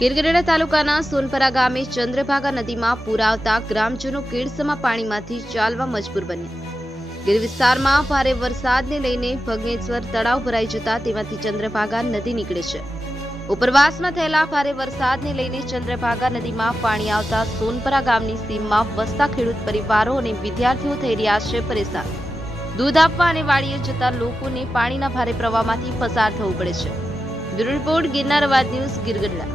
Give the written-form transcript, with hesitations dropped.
ગીર તાલુકાના સોનપરા ગામે ચંદ્રભાગા નદીમાં પૂર આવતા ગ્રામજનો કેડસમાં પાણીમાંથી ચાલવા મજબૂર બન્યા। ગીર વિસ્તારમાં ભારે વરસાદને લઈને ભગનેશ્વર તળાવ ભરાઈ જતા તેમાંથી ચંદ્રભાગા નદી નીકળે છે। ઉપરવાસમાં થયેલા ભારે વરસાદને લઈને ચંદ્રભાગા નદીમાં પાણી આવતા સોનપરા ગામની સીમમાં વસતા ખેડૂત પરિવારો અને વિદ્યાર્થીઓ થઈ રહ્યા છે પરેશાન। દૂધ આપવા અને વાડીએ જતા લોકોને પાણીના ભારે પ્રવાહમાંથી પસાર થવું પડે છે। બ્યુરો રિપોર્ટ, ગિરનાર અવાજ ન્યૂઝ, ગીર ગઢડા।